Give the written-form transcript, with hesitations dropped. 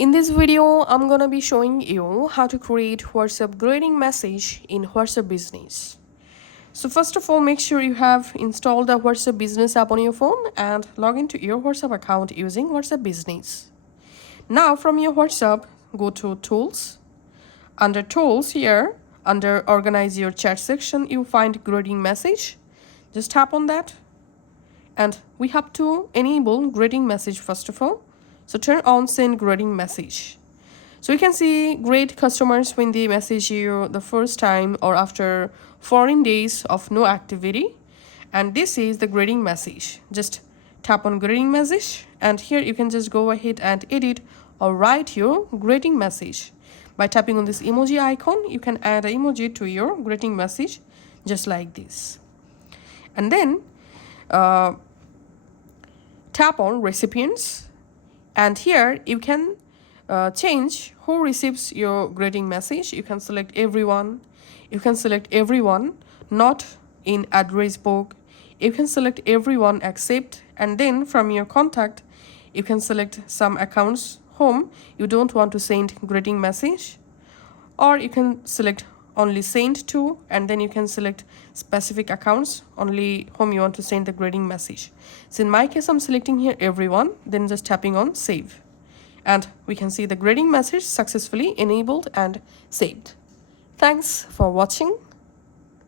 In this video, I'm gonna be showing you how to create WhatsApp greeting message in WhatsApp Business. So first of all, make sure you have installed the WhatsApp Business app on your phone and log into your WhatsApp account using WhatsApp Business. Now from your WhatsApp, go to Tools. Under Tools here, under Organize Your Chat section, you find greeting message. Just tap on that. And we have to enable greeting message first of all. So turn on send greeting message. So you can see great customers when they message you the first time or after 14 days of no activity. And this is the greeting message. Just tap on greeting message and here you can just go ahead and edit or write your greeting message. By tapping on this emoji icon, you can add an emoji to your greeting message just like this. And then tap on recipients. And here you can change who receives your greeting message. You can select everyone. You can select everyone not in address book. You can select everyone except, and then from your contact you can select some accounts whom you don't want to send greeting message, or you can select only send to, and then you can select specific accounts only whom you want to send the greeting message. So in my case, I'm selecting here everyone, then just tapping on save. And we can see the greeting message successfully enabled and saved. Thanks for watching.